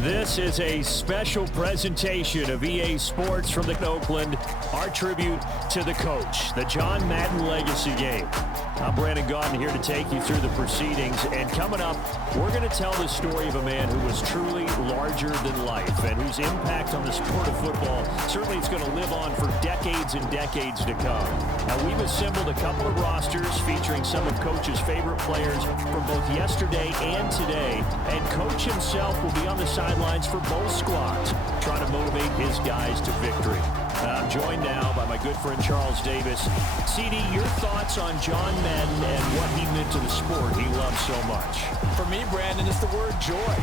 This is a special presentation of EA Sports from the Oakland, our tribute to the coach, the John Madden Legacy Game. I'm Brandon Gaudin here to take you through the proceedings, and coming up, we're going to tell the story of a man who was truly larger than life and whose impact on the sport of football certainly is going to live on for decades and decades to come. Now, we've assembled a couple of rosters featuring some of Coach's favorite players from both yesterday and today, and Coach himself will be on the sidelines for both squads, trying to motivate his guys to victory. I'm joined now by my good friend Charles Davis. CD, your thoughts on John Madden and what he meant to the sport he loves so much? For me, Brandon, it's the word joy.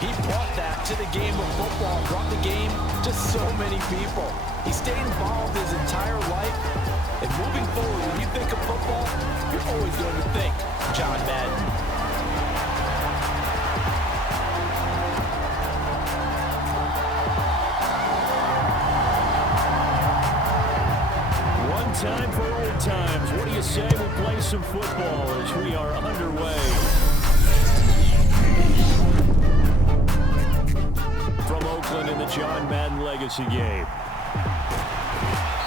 He brought that to the game of football, brought the game to so many people. He stayed involved his entire life. And moving forward, when you think of football, you're always going to think John Madden. Time for old times. What do you say we play some football as we are underway? From Oakland in the John Madden Legacy Game.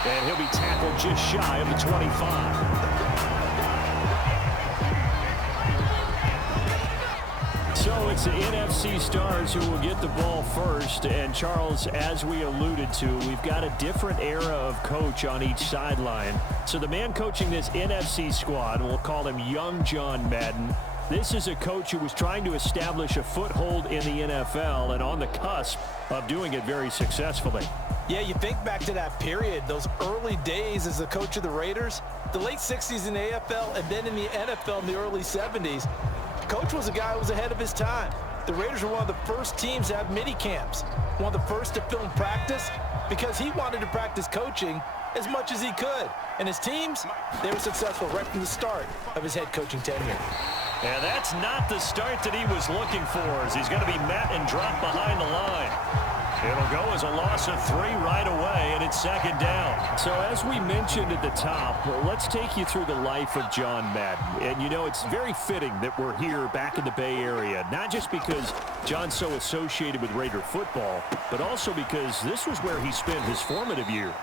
And he'll be tackled just shy of the 25. So it's the NFC stars who will get the ball first. And Charles, as we alluded to, we've got a different era of coach on each sideline. So the man coaching this NFC squad, we'll call him Young John Madden. This is a coach who was trying to establish a foothold in the NFL and on the cusp of doing it very successfully. Yeah, you think back to that period, those early days as the coach of the Raiders, the late 60s in the AFL, and then in the NFL in the early 70s. Coach was a guy who was ahead of his time. The Raiders were one of the first teams to have mini camps, one of the first to film practice, because he wanted to practice coaching as much as he could. And his teams, they were successful right from the start of his head coaching tenure. And that's not the start that he was looking for, as he's going to be met and dropped behind the line. It'll go as a loss of 3 right away, and it's second down. So as we mentioned at the top, let's take you through the life of John Madden. And, you know, it's very fitting that we're here back in the Bay Area, not just because John's so associated with Raider football, but also because this was where he spent his formative years.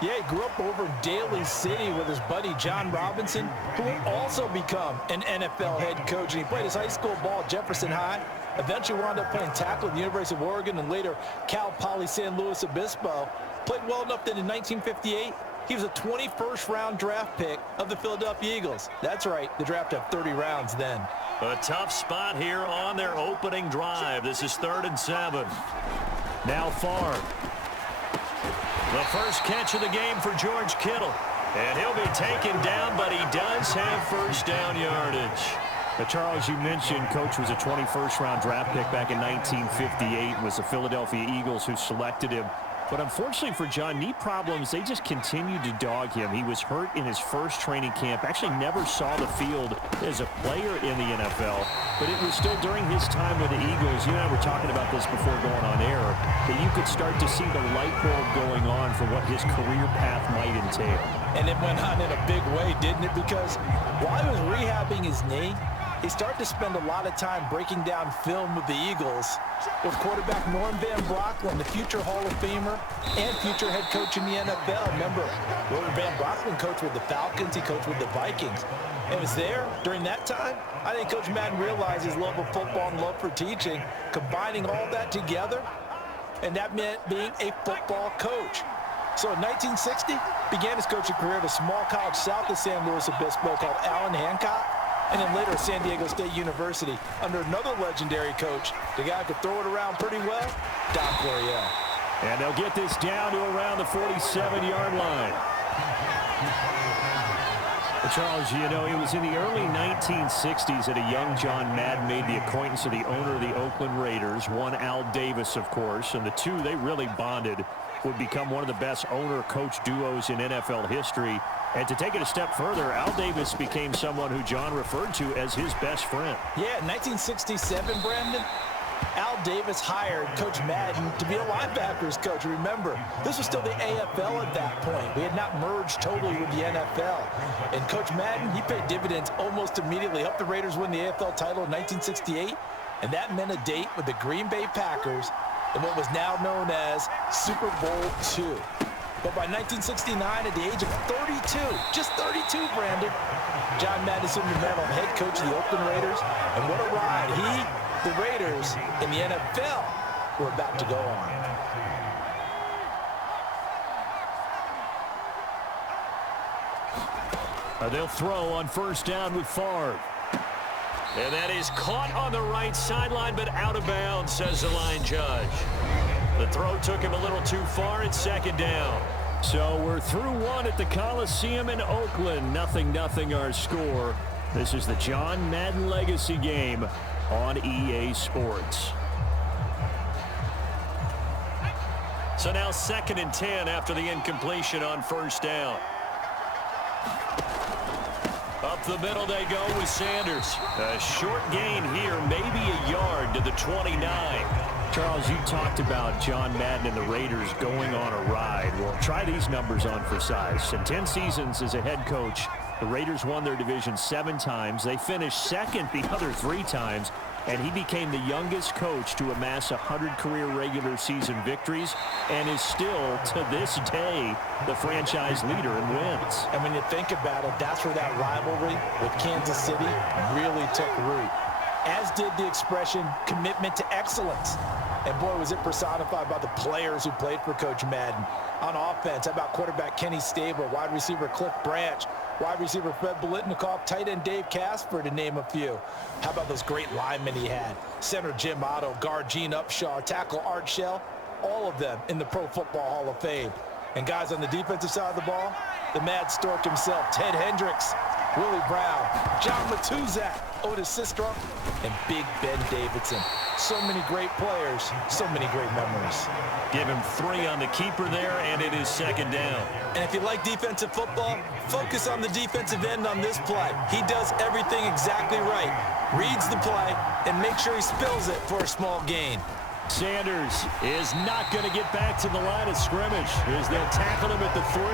Yeah, he grew up over in Daly City with his buddy John Robinson, who will also become an NFL head coach. And he played his high school ball at Jefferson High, eventually wound up playing tackle at the University of Oregon and later Cal Poly San Luis Obispo. Played well enough that in 1958, he was a 21st round draft pick of the Philadelphia Eagles. That's right, the draft had 30 rounds then. A tough spot here on their opening drive. This is 3rd and 7. Now Favre. The first catch of the game for George Kittle. And he'll be taken down, but he does have first down yardage. Charles, you mentioned Coach was a 21st round draft pick back in 1958. It was the Philadelphia Eagles who selected him. But unfortunately for John, knee problems, they just continued to dog him. He was hurt in his first training camp, actually never saw the field as a player in the NFL. But it was still during his time with the Eagles, you and I were talking about this before going on air, that you could start to see the light bulb going on for what his career path might entail. And it went on in a big way, didn't it? Because while he was rehabbing his knee, he started to spend a lot of time breaking down film with the Eagles with quarterback Norm Van Brocklin, the future Hall of Famer and future head coach in the NFL. Remember, Norm Van Brocklin coached with the Falcons. He coached with the Vikings. And it was there during that time, I think Coach Madden realized his love of football and love for teaching, combining all that together, and that meant being a football coach. So in 1960, began his coaching career at a small college south of San Luis Obispo called Allen Hancock, and then later at San Diego State University under another legendary coach, the guy who could throw it around pretty well, Don Coryell. And they'll get this down to around the 47-yard line. Charles, you know, it was in the early 1960s that a young John Madden made the acquaintance of the owner of the Oakland Raiders, one Al Davis, of course, and the two, they really bonded, would become one of the best owner-coach duos in NFL history. And to take it a step further, Al Davis became someone who John referred to as his best friend. Yeah, 1967, Brandon, Al Davis hired Coach Madden to be a linebackers coach. Remember, this was still the AFL at that point. We had not merged totally with the NFL. And Coach Madden, he paid dividends almost immediately. Helped the Raiders win the AFL title in 1968, and that meant a date with the Green Bay Packers in what was now known as Super Bowl II. But by 1969, at the age of 32, just 32, Brandon, John Madden assumed the mantle of head coach of the Oakland Raiders. And what a ride the Raiders, in the NFL were about to go on. They'll throw on first down with Favre. And that is caught on the right sideline, but out of bounds, says the line judge. The throw took him a little too far. It's second down. So we're through one at the Coliseum in Oakland. 0-0 our score. This is the John Madden Legacy game on EA Sports. So now 2nd and 10 after the incompletion on first down. Up the middle they go with Sanders. A short gain here, maybe a yard to the 29. Charles, you talked about John Madden and the Raiders going on a ride. Well, try these numbers on for size. In 10 seasons as a head coach, the Raiders won their division 7 times. They finished second the other 3 times. And he became the youngest coach to amass 100 career regular season victories and is still, to this day, the franchise leader in wins. And when you think about it, that's where that rivalry with Kansas City really took root. As did the expression, commitment to excellence. And boy, was it personified by the players who played for Coach Madden. On offense, how about quarterback Kenny Stabler, wide receiver Cliff Branch, wide receiver Fred Biletnikoff, tight end Dave Casper, to name a few. How about those great linemen he had? Center Jim Otto, guard Gene Upshaw, tackle Art Shell, all of them in the Pro Football Hall of Fame. And guys on the defensive side of the ball, the Mad Stork himself, Ted Hendricks, Willie Brown, John Matuzak, Otis Sistrunk, and Big Ben Davidson. So many great players, so many great memories. Give him 3 on the keeper there, and it is second down. And if you like defensive football, focus on the defensive end on this play. He does everything exactly right. Reads the play and makes sure he spills it for a small gain. Sanders is not going to get back to the line of scrimmage as they'll tackle him at the 3.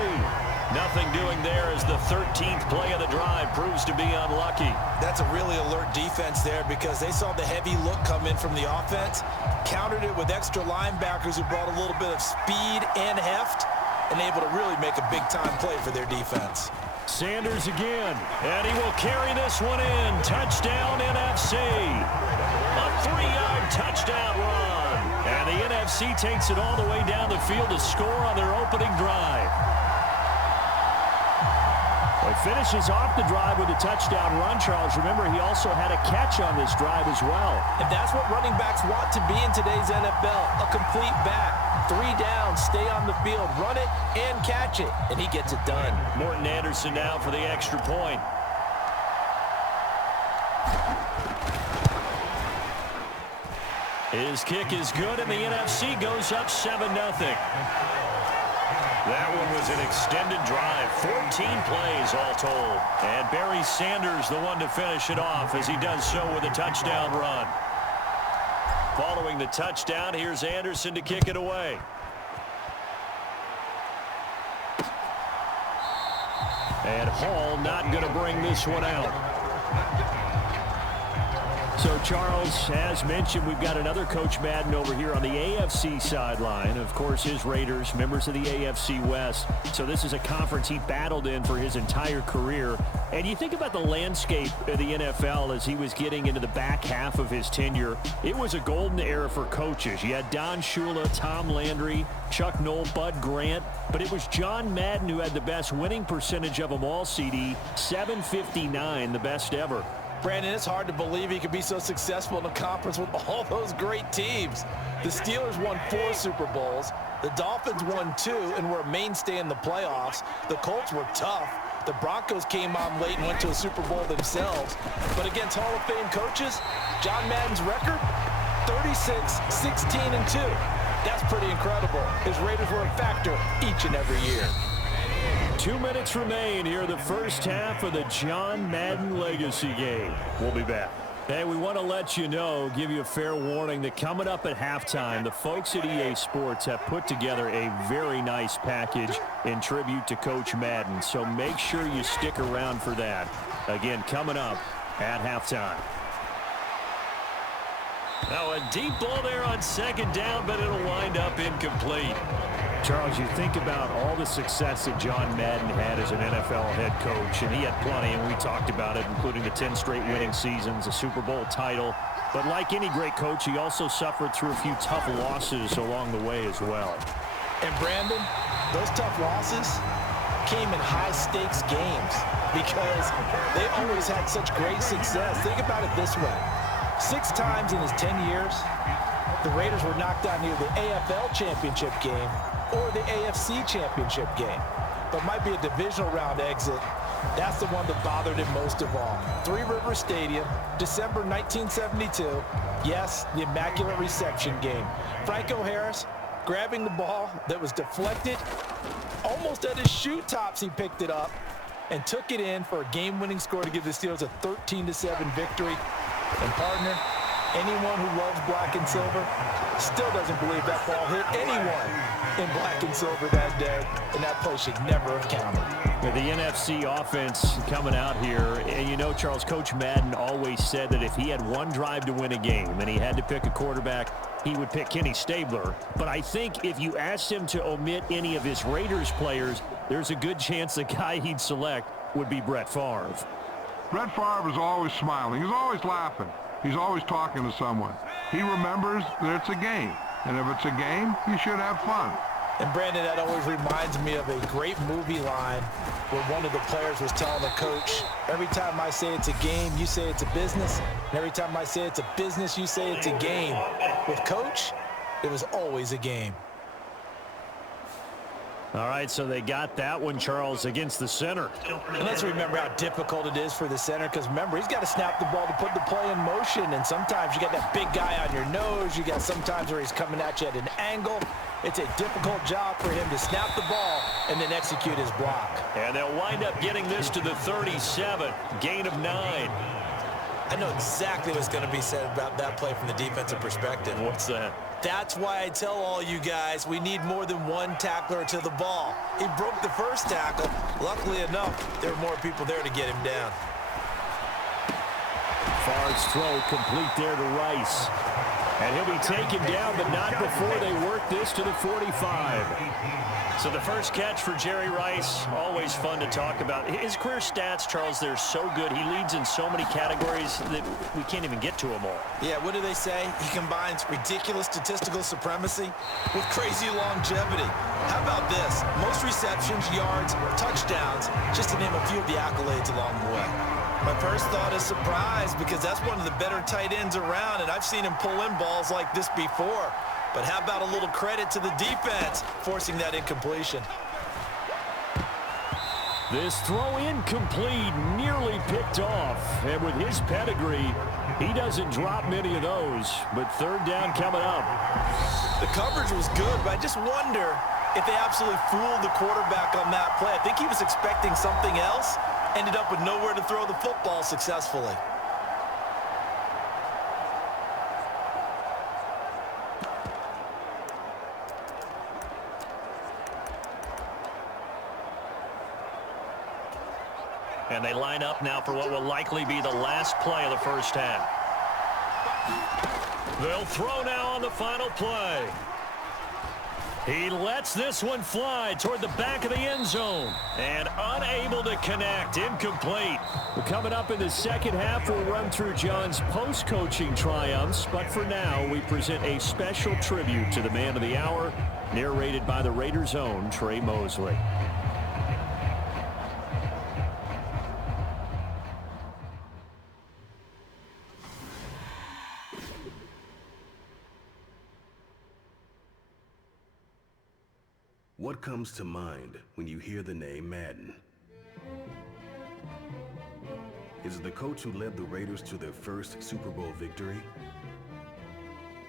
Nothing doing there as the 13th play of the drive proves to be unlucky. That's a really alert defense there because they saw the heavy look come in from the offense, countered it with extra linebackers who brought a little bit of speed and heft, and able to really make a big-time play for their defense. Sanders again, and he will carry this one in. Touchdown, NFC. A 3-yard touchdown run. And the NFC takes it all the way down the field to score on their opening drive. He finishes off the drive with a touchdown run, Charles. Remember, he also had a catch on this drive as well. And that's what running backs want to be in today's NFL, a complete back. 3 downs, stay on the field, run it, and catch it. And he gets it done. Morton Anderson now for the extra point. His kick is good, and the NFC goes up 7-0. That one was an extended drive, 14 plays all told. And Barry Sanders the one to finish it off as he does so with a touchdown run. Following the touchdown, here's Anderson to kick it away. And Hall not going to bring this one out. So, Charles, as mentioned, we've got another Coach Madden over here on the AFC sideline. Of course, his Raiders, members of the AFC West. So this is a conference he battled in for his entire career. And you think about the landscape of the NFL as he was getting into the back half of his tenure. It was a golden era for coaches. You had Don Shula, Tom Landry, Chuck Noll, Bud Grant. But it was John Madden who had the best winning percentage of them all, CD. 759, the best ever. Brandon, it's hard to believe he could be so successful in a conference with all those great teams. The Steelers won 4 Super Bowls. The Dolphins won 2 and were a mainstay in the playoffs. The Colts were tough. The Broncos came on late and went to a Super Bowl themselves. But against Hall of Fame coaches, John Madden's record, 36, 16, and 2. That's pretty incredible. His Raiders were a factor each and every year. 2 minutes remain here in the first half of the John Madden Legacy game. We'll be back. Hey, we want to let you know, give you a fair warning that coming up at halftime, the folks at EA Sports have put together a very nice package in tribute to Coach Madden. So make sure you stick around for that. Again, coming up at halftime. Now a deep ball there on second down, but it'll wind up incomplete. Charles, you think about all the success that John Madden had as an NFL head coach, and he had plenty, and we talked about it, including the 10 straight winning seasons, a Super Bowl title. But like any great coach, he also suffered through a few tough losses along the way as well. And Brandon, those tough losses came in high-stakes games because they always had such great success. Think about it this way. 6 times in his 10 years, the Raiders were knocked out near the AFL championship game or the AFC championship game. But might be a divisional round exit. That's the one that bothered him most of all. Three Rivers Stadium, December 1972. Yes, the Immaculate Reception game. Franco Harris grabbing the ball that was deflected. Almost at his shoe tops, he picked it up and took it in for a game-winning score to give the Steelers a 13-7 victory. And partner, anyone who loves black and silver still doesn't believe that ball hit anyone in black and silver that day, and that play should never have counted. The NFC offense coming out here, and you know, Charles, Coach Madden always said that if he had one drive to win a game and he had to pick a quarterback, he would pick Kenny Stabler. But I think if you asked him to omit any of his Raiders players, there's a good chance the guy he'd select would be Brett Favre. Brett Favre is always smiling. He's always laughing. He's always talking to someone. He remembers that it's a game. And if it's a game, you should have fun. And Brandon, that always reminds me of a great movie line where one of the players was telling the coach, every time I say it's a game, you say it's a business. And every time I say it's a business, you say it's a game. With Coach, it was always a game. All right, so they got that one, Charles, against the center. And let's remember how difficult it is for the center, because remember, he's got to snap the ball to put the play in motion, and sometimes you got that big guy on your nose. You got sometimes where he's coming at you at an angle. It's a difficult job for him to snap the ball and then execute his block. And they'll wind up getting this to the 37, gain of 9. I know exactly what's going to be said about that play from the defensive perspective. What's that? That's why I tell all you guys we need more than one tackler to the ball. He broke the first tackle. Luckily enough, there were more people there to get him down. Favre's throw complete there to Rice. And he'll be taken down, but not before they work this to the 45. So the first catch for Jerry Rice, always fun to talk about. His career stats, Charles, they're so good. He leads in so many categories that we can't even get to them all. Yeah, what do they say? He combines ridiculous statistical supremacy with crazy longevity. How about this? Most receptions, yards, touchdowns, just to name a few of the accolades along the way. My first thought is surprise, because that's one of the better tight ends around, and I've seen him pull in balls like this before. But how about a little credit to the defense forcing that incompletion? This throw incomplete, nearly picked off. And with his pedigree, he doesn't drop many of those. But third down coming up. The coverage was good, but I just wonder if they absolutely fooled the quarterback on that play. I think he was expecting something else. Ended up with nowhere to throw the football successfully. And they line up now for what will likely be the last play of the first half. They'll throw now on the final play. He lets this one fly toward the back of the end zone. And unable to connect. Incomplete. Well, coming up in the second half, we'll run through John's post-coaching triumphs. But for now, we present a special tribute to the man of the hour, narrated by the Raiders' own Trey Mosley. What comes to mind when you hear the name Madden? Is it the coach who led the Raiders to their first Super Bowl victory?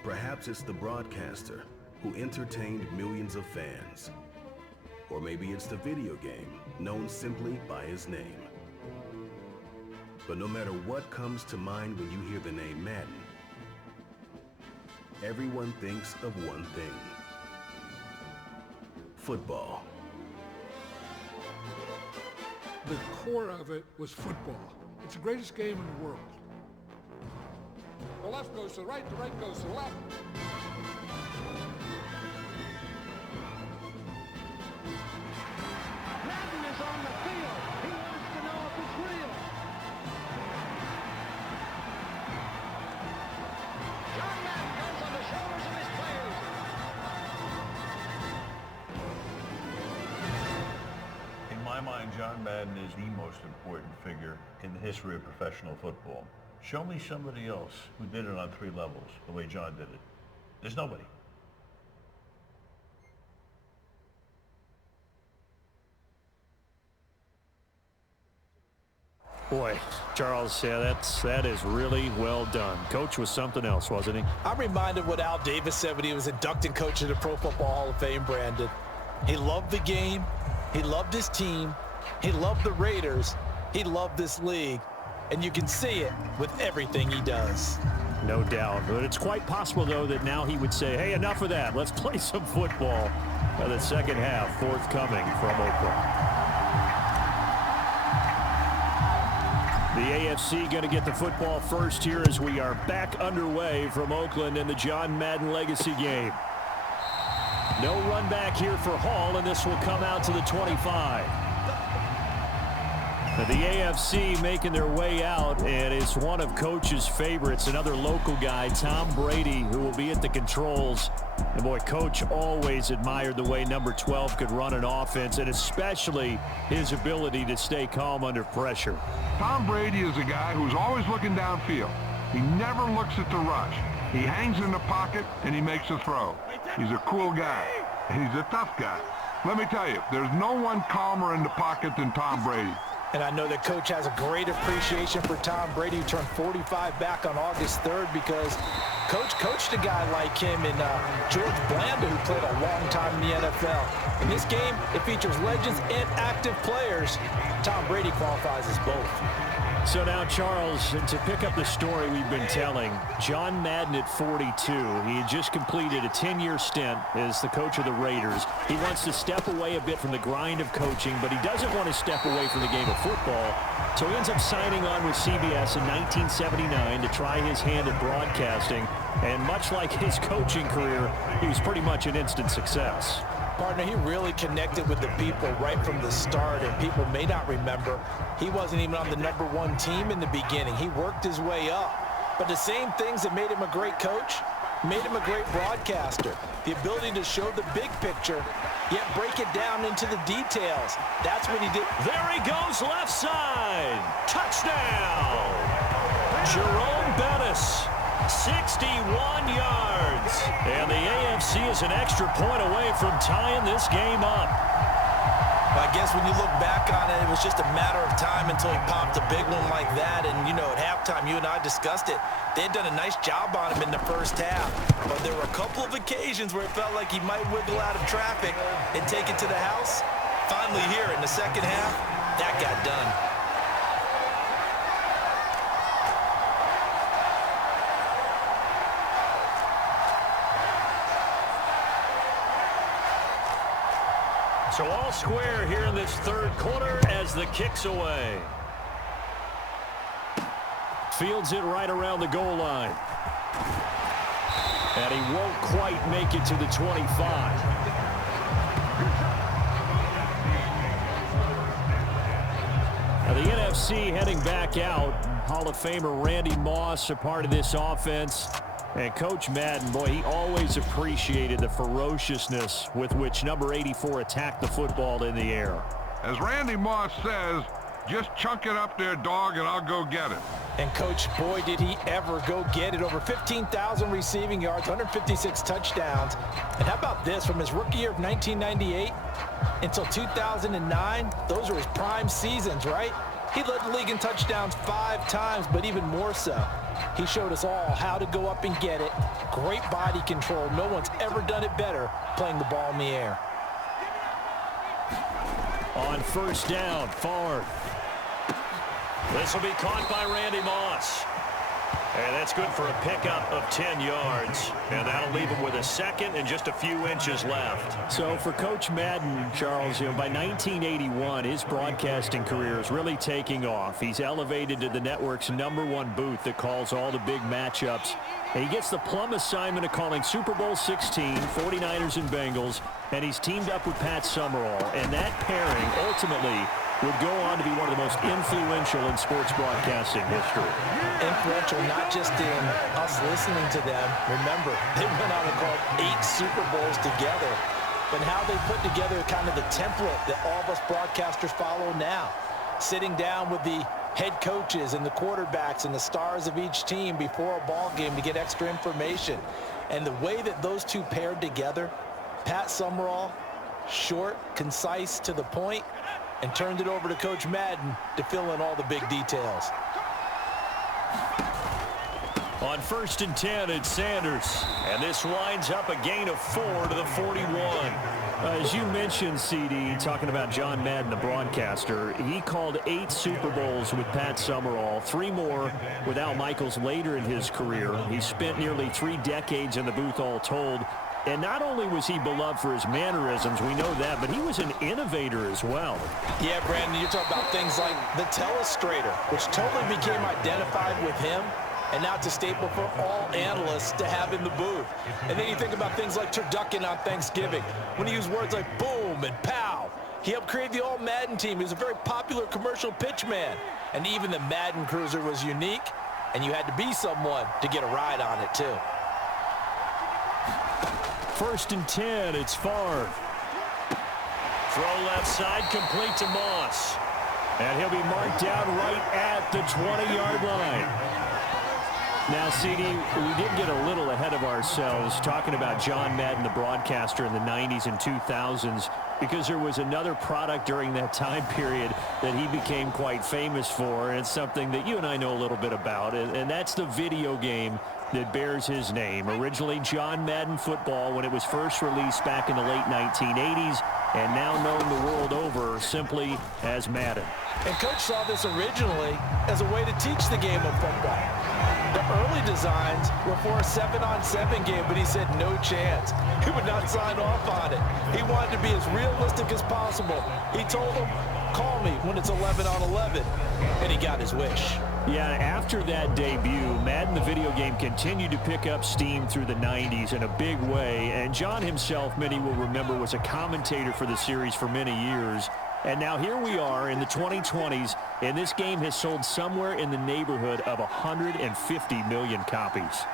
Perhaps it's the broadcaster who entertained millions of fans. Or maybe it's the video game known simply by his name. But no matter what comes to mind when you hear the name Madden, everyone thinks of one thing: football. The core of it was football. It's the greatest game in the world. The left goes to the right goes to the left. Madden is on the field. He wants to know if it's real. John Madden goes on the shoulders of his players. In my mind, John Madden is the most important figure in the history of professional football. Show me somebody else who did it on 3 levels the way John did it. There's nobody. Boy, Charles, yeah, that is really well done. Coach was something else, wasn't he? I'm reminded what Al Davis said when he was inducted coach of the Pro Football Hall of Fame, Brandon. He loved the game. He loved his team. He loved the Raiders. He loved this league. And you can see it with everything he does. No doubt. But it's quite possible, though, that now he would say, hey, enough of that. Let's play some football. The second half forthcoming from Oakland. The AFC going to get the football first here as we are back underway from Oakland in the John Madden Legacy game. No run back here for Hall, and this will come out to the 25. The AFC making their way out, and it's one of Coach's favorites, another local guy, Tom Brady, who will be at the controls. And boy, Coach always admired the way number 12 could run an offense, and especially his ability to stay calm under pressure. Tom Brady is a guy who's always looking downfield. He never looks at the rush. He hangs in the pocket, and he makes a throw. He's a cool guy, and he's a tough guy. Let me tell you, there's no one calmer in the pocket than Tom Brady. And I know that Coach has a great appreciation for Tom Brady, who turned 45 back on August 3rd, because Coach coached a guy like him in George Blanda, who played a long time in the NFL. In this game, it features legends and active players. Tom Brady qualifies as both. So now, Charles, to pick up the story we've been telling, John Madden at 42, he had just completed a 10-year stint as the coach of the Raiders. He wants to step away a bit from the grind of coaching, but he doesn't want to step away from the game of football. So he ends up signing on with CBS in 1979 to try his hand at broadcasting. And much like his coaching career, he was pretty much an instant success. Partner, he really connected with the people right from the start, and people may not remember, he wasn't even on the #1 team in the beginning. He worked his way up. But the same things that made him a great coach made him a great broadcaster. The ability to show the big picture, yet break it down into the details. That's what he did. There he goes, left side. Touchdown. Jerome Bettis. 61 yards. And the AFC is an extra point away from tying this game up. I guess when you look back on it, it was just a matter of time until he popped a big one like that. And, you know, at halftime, you and I discussed it. They had done a nice job on him in the first half. But there were a couple of occasions where it felt like he might wiggle out of traffic and take it to the house. Finally here in the second half, that got done. So all square here in this third quarter as the kick's away. Fields it right around the goal line. And he won't quite make it to the 25. Now the NFC heading back out. Hall of Famer Randy Moss a part of this offense. And Coach Madden, boy, he always appreciated the ferociousness with which number 84 attacked the football in the air. As Randy Moss says, just chunk it up there, dog, and I'll go get it. And, Coach, boy, did he ever go get it. Over 15,000 receiving yards, 156 touchdowns. And how about this? From his rookie year of 1998 until 2009, those were his prime seasons, right? He led the league in touchdowns 5 times, but even more so, he showed us all how to go up and get it. Great body control. No one's ever done it better playing the ball in the air. On first down, Favre. This will be caught by Randy Moss. And that's good for a pickup of 10 yards. And that'll leave him with a second and just a few inches left. So for Coach Madden, Charles, by 1981, his broadcasting career is really taking off. He's elevated to the network's #1 booth that calls all the big matchups. And he gets the plum assignment of calling Super Bowl 16, 49ers and Bengals. And he's teamed up with Pat Summerall. And that pairing ultimately would go on to be one of the most influential in sports broadcasting history. Influential not just in us listening to them. Remember, they went on and called 8 Super Bowls together. But how they put together kind of the template that all of us broadcasters follow now. Sitting down with the head coaches and the quarterbacks and the stars of each team before a ball game to get extra information. And the way that those two paired together, Pat Summerall, short, concise, to the point, and turned it over to Coach Madden to fill in all the big details. On 1st and 10, it's Sanders. And this winds up a gain of 4 to the 41. As you mentioned, CD, talking about John Madden, the broadcaster, he called 8 Super Bowls with Pat Summerall, 3 more with Al Michaels later in his career. He spent nearly 3 decades in the booth all told. And not only was he beloved for his mannerisms, we know that, but he was an innovator as well. Yeah, Brandon, you're talking about things like the telestrator, which totally became identified with him, and now it's a staple for all analysts to have in the booth. And then you think about things like turducken on Thanksgiving, when he used words like boom and pow. He helped create the All-Madden team. He was a very popular commercial pitch man. And even the Madden Cruiser was unique, and you had to be someone to get a ride on it, too. 1st and 10, it's Favre. Throw left side, complete to Moss. And he'll be marked down right at the 20-yard line. Now, CD, we did get a little ahead of ourselves talking about John Madden, the broadcaster in the 90s and 2000s, because there was another product during that time period that he became quite famous for, and it's something that you and I know a little bit about, and that's the video game that bears his name. Originally John Madden Football when it was first released back in the late 1980s, and now known the world over simply as Madden. And Coach saw this originally as a way to teach the game of football. The early designs were for a 7-on-7 game, but he said no chance. He would not sign off on it. He wanted to be as realistic as possible. He told them, call me when it's 11-on-11, and he got his wish. Yeah, after that debut, Madden the video game continued to pick up steam through the 90s in a big way, and John himself, many will remember, was a commentator for the series for many years. And now here we are in the 2020s, and this game has sold somewhere in the neighborhood of 150 million copies.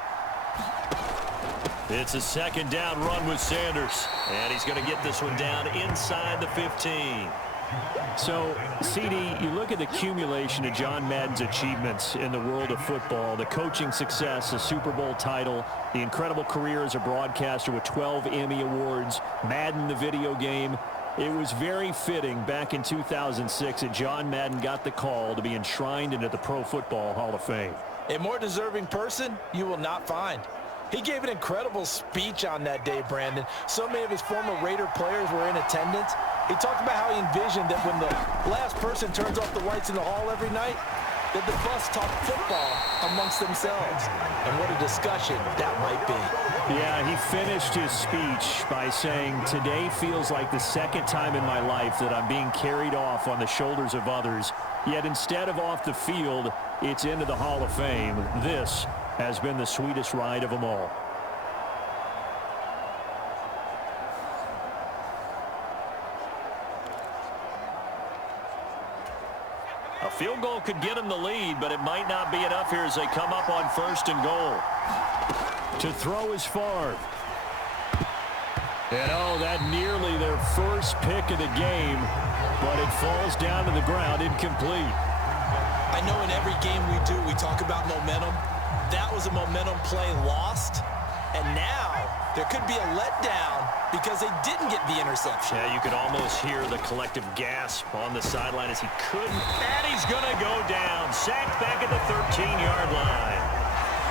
It's a 2nd down run with Sanders, and he's going to get this one down inside the 15. So, CD, you look at the accumulation of John Madden's achievements in the world of football, the coaching success, the Super Bowl title, the incredible career as a broadcaster with 12 Emmy Awards, Madden the video game. It was very fitting back in 2006 that John Madden got the call to be enshrined into the Pro Football Hall of Fame. A more deserving person you will not find. He gave an incredible speech on that day, Brandon. So many of his former Raider players were in attendance. He talked about how he envisioned that when the last person turns off the lights in the hall every night, that the bus talk football amongst themselves. And what a discussion that might be. Yeah, he finished his speech by saying, today feels like the 2nd time in my life that I'm being carried off on the shoulders of others. Yet instead of off the field, it's into the Hall of Fame. This has been the sweetest ride of them all. A field goal could get him the lead, but it might not be enough here as they come up on 1st and goal. To throw is Favre. And oh, that nearly their first pick of the game, but it falls down to the ground incomplete. I know in every game we do, we talk about momentum. That was a momentum play lost, and now there could be a letdown because they didn't get the interception. Yeah, you could almost hear the collective gasp on the sideline as he couldn't, and he's going to go down. Sacked back at the 13-yard line.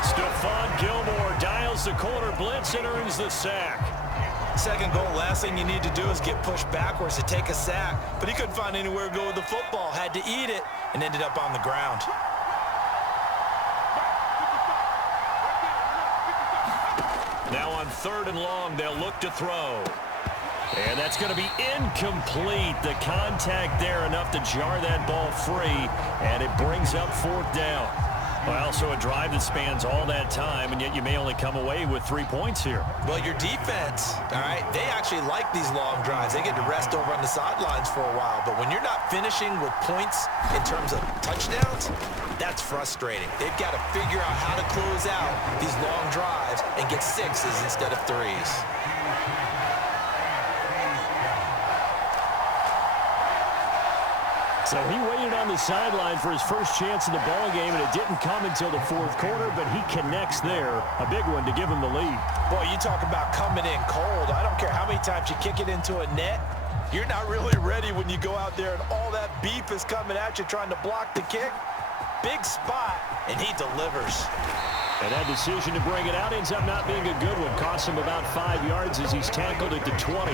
Stephon Gilmore dials the corner blitz and earns the sack. Second goal, last thing you need to do is get pushed backwards to take a sack. But he couldn't find anywhere to go with the football, had to eat it, and ended up on the ground. Now on 3rd and long, they'll look to throw. And that's going to be incomplete. The contact there enough to jar that ball free, and it brings up 4th down. Well, so a drive that spans all that time, and yet you may only come away with 3 points here. Well, your defense, all right, they actually like these long drives. They get to rest over on the sidelines for a while, but when you're not finishing with points in terms of touchdowns, that's frustrating. They've got to figure out how to close out these long drives and get 6s instead of 3s. So he waited on the sideline for his first chance in the ball game, and it didn't come until the 4th quarter, but he connects there. A big one to give him the lead. Boy, you talk about coming in cold. I don't care how many times you kick it into a net. You're not really ready when you go out there and all that beef is coming at you trying to block the kick. Big spot, and he delivers. And that decision to bring it out ends up not being a good one. Costs him about 5 yards as he's tackled at the 20.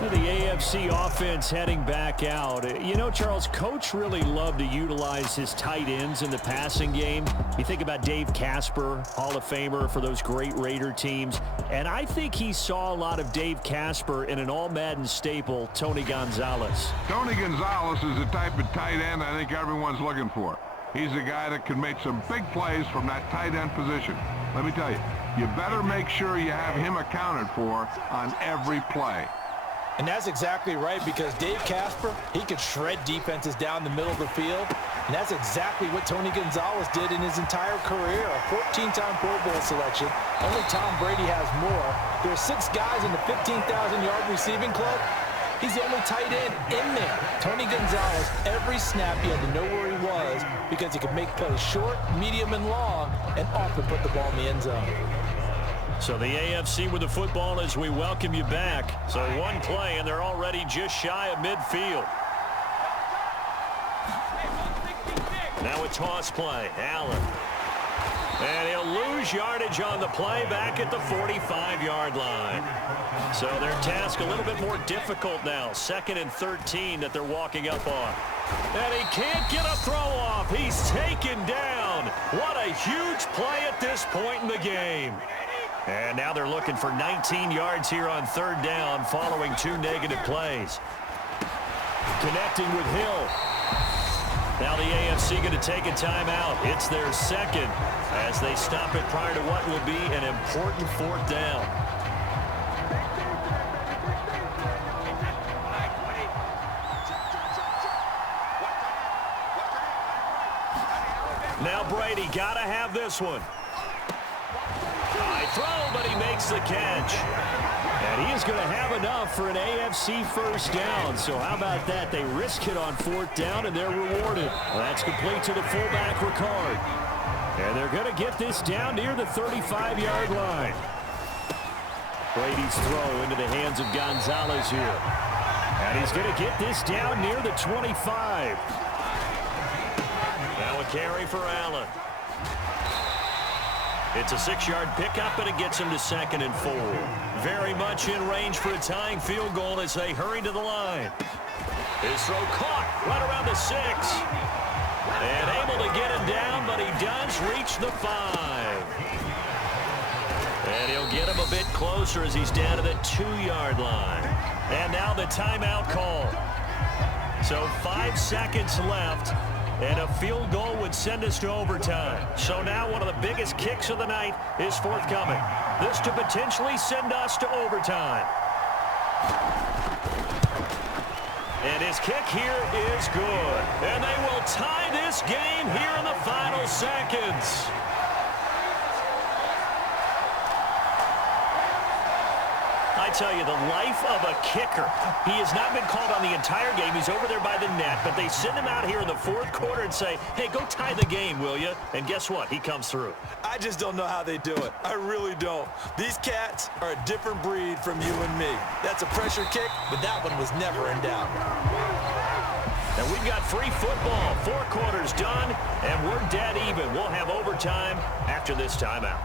The AFC offense heading back out. You know, Charles, Coach really loved to utilize his tight ends in the passing game. You think about Dave Casper, Hall of Famer for those great Raider teams. And I think he saw a lot of Dave Casper in an all-Madden staple, Tony Gonzalez. Tony Gonzalez is the type of tight end I think everyone's looking for. He's a guy that can make some big plays from that tight end position. Let me tell you, you better make sure you have him accounted for on every play. And that's exactly right, because Dave Casper, he could shred defenses down the middle of the field. And that's exactly what Tony Gonzalez did in his entire career. A 14-time Pro Bowl selection. Only Tom Brady has more. There are 6 guys in the 15,000-yard receiving club. He's the only tight end in there. Tony Gonzalez, every snap he had to know where he was because he could make plays short, medium, and long, and often put the ball in the end zone. So the AFC with the football as we welcome you back. So one play, and they're already just shy of midfield. Now a toss play. Allen. And he'll lose yardage on the play back at the 45-yard line. So their task a little bit more difficult now. 2nd and 13 that they're walking up on. And he can't get a throw off. He's taken down. What a huge play at this point in the game. And now they're looking for 19 yards here on 3rd down following 2 negative plays. Connecting with Hill. Now the AFC going to take a timeout. It's their 2nd as they stop it prior to what will be an important 4th down. Now Brady got to have this one. High throw, but he makes the catch. And he is going to have enough for an AFC first down. So how about that? They risk it on 4th down, and they're rewarded. That's complete to the fullback, Ricard. And they're going to get this down near the 35-yard line. Brady's throw into the hands of Gonzalez here. And he's going to get this down near the 25. Now a carry for Allen. It's a 6-yard pickup, and it gets him to 2nd and 4. Very much in range for a tying field goal as they hurry to the line. His throw caught right around the 6. And able to get him down, but he does reach the 5. And he'll get him a bit closer as he's down to the 2-yard line. And now the timeout call. So 5 seconds left. And a field goal would send us to overtime. So now one of the biggest kicks of the night is forthcoming. This to potentially send us to overtime. And his kick here is good. And they will tie this game here in the final seconds. I tell you, the life of a kicker. He has not been called on the entire game. He's over there by the net, but they send him out here in the 4th quarter and say, hey, go tie the game, will you? And guess what? He comes through. I just don't know how they do it. I really don't. These cats are a different breed from you and me. That's a pressure kick, but that one was never in doubt. And we've got free football. 4 quarters done, and we're dead even. We'll have overtime after this timeout.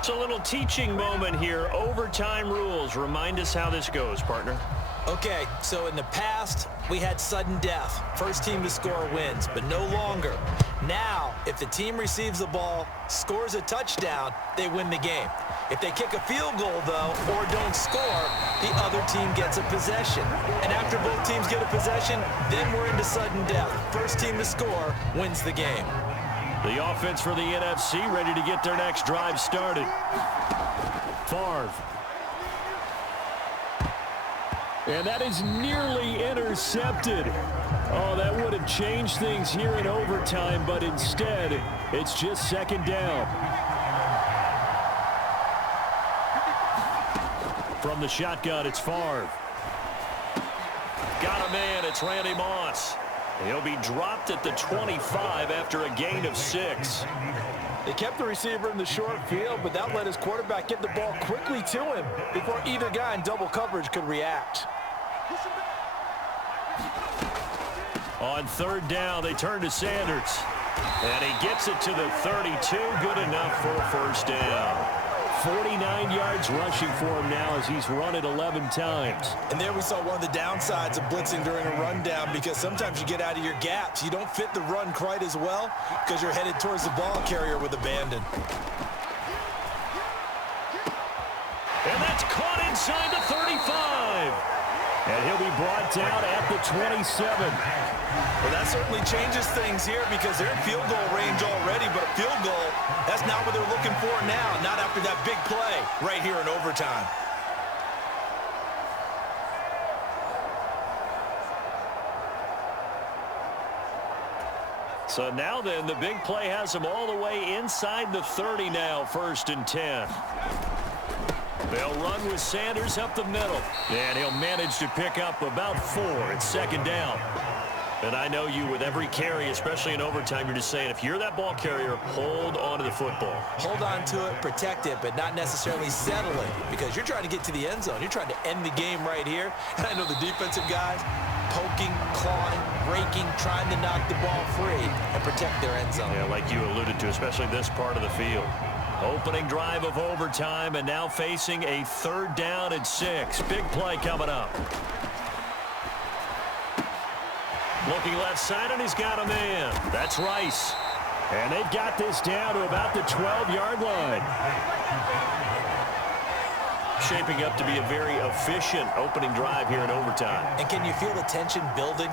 It's a little teaching moment here. Overtime rules. Remind us how this goes, partner. Okay, so in the past, we had sudden death. First team to score wins, but no longer. Now, if the team receives the ball, scores a touchdown, they win the game. If they kick a field goal, though, or don't score, the other team gets a possession. And after both teams get a possession, then we're into sudden death. First team to score wins the game. The offense for the NFC ready to get their next drive started. Favre. And that is nearly intercepted. Oh, that would have changed things here in overtime, but instead, it's just second down. From the shotgun, it's Favre. Got a man, it's Randy Moss. He'll be dropped at the 25 after a gain of 6. They kept the receiver in the short field, but that let his quarterback get the ball quickly to him before either guy in double coverage could react. On third down, they turn to Sanders. And he gets it to the 32. Good enough for a first down. 49 yards rushing for him now as he's run it 11 times. And there we saw one of the downsides of blitzing during a rundown, because sometimes you get out of your gaps. You don't fit the run quite as well because you're headed towards the ball carrier with abandon. And that's caught inside the 35. And he'll be brought down at the 27. Well, that certainly changes things here because they're in field goal range already, but a field goal, that's not what they're looking for now, not after that big play right here in overtime. So now then, the big play has them all the way inside the 30 now, 1st and 10. They'll run with Sanders up the middle, and he'll manage to pick up about 4 at second down. And I know you, with every carry, especially in overtime, you're just saying, if you're that ball carrier, hold on to the football. Hold on to it, protect it, but not necessarily settle it, because you're trying to get to the end zone. You're trying to end the game right here. And I know the defensive guys poking, clawing, raking, trying to knock the ball free and protect their end zone. Yeah, like you alluded to, especially this part of the field. Opening drive of overtime, and now facing a 3rd down and 6. Big play coming up. Looking left side, and he's got a man. That's Rice. And they've got this down to about the 12-yard line. Shaping up to be a very efficient opening drive here in overtime. And can you feel the tension building?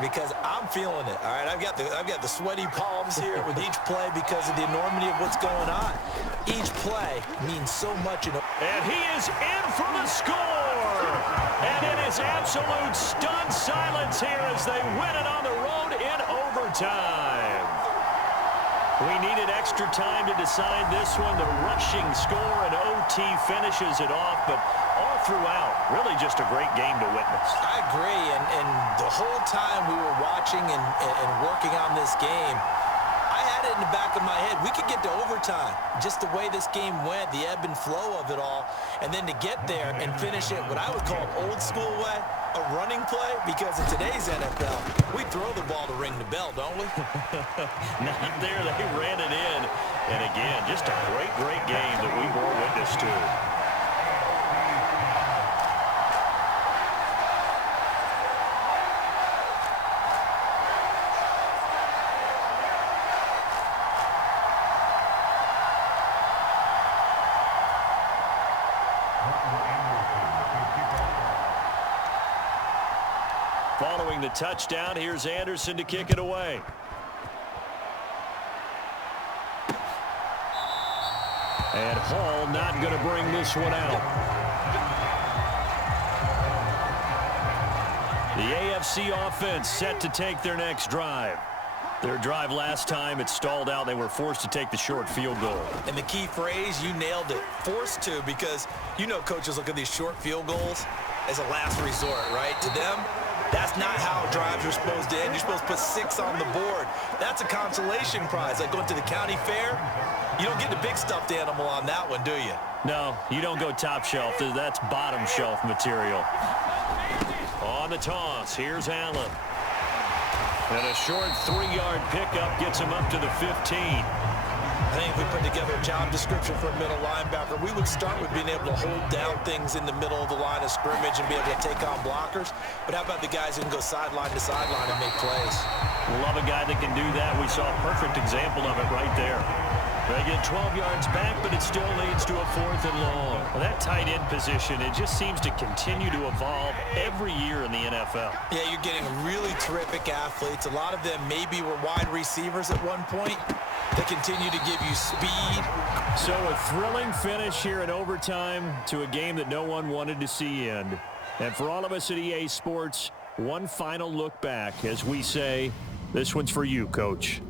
Because I'm feeling it. All right, I've got the sweaty palms here with each play because of the enormity of what's going on. Each play means so much. And he is in for the score. And it is absolute stunned silence here as they win it on the road in overtime. We needed extra time to decide this one. The rushing score and OT finishes it off, but all throughout, really just a great game to witness. I agree, and the whole time we were watching and working on this game, I had it in the back of my head. We could get to overtime. Just the way this game went, the ebb and flow of it all, and then to get there and finish it what I would call an old school way, a running play, because in today's NFL, we throw the ball to ring the bell, don't we? Not there. They ran it in. And again, just a great, great game that we bore witness to. Following the touchdown, here's Anderson to kick it away. And Hall not going to bring this one out. The AFC offense set to take their next drive. Their drive last time, it stalled out. They were forced to take the short field goal. And the key phrase, you nailed it, forced to, because you know coaches look at these short field goals as a last resort, right? To them, that's not how drives are supposed to end. You're supposed to put 6 on the board. That's a consolation prize. Like going to the county fair, you don't get the big stuffed animal on that one, do you? No, you don't go top shelf. That's bottom shelf material. On the toss, here's Allen. And a short 3-yard pickup gets him up to the 15. I think if we put together a job description for a middle linebacker, we would start with being able to hold down things in the middle of the line of scrimmage and be able to take on blockers. But how about the guys who can go sideline to sideline and make plays? Love a guy that can do that. We saw a perfect example of it right there. They get 12 yards back, but it still leads to a 4th and long. Well, that tight end position, it just seems to continue to evolve every year in the NFL. Yeah, you're getting really terrific athletes. A lot of them maybe were wide receivers at one point. They continue to give you speed. So a thrilling finish here in overtime to a game that no one wanted to see end. And for all of us at EA Sports, one final look back as we say, this one's for you, Coach.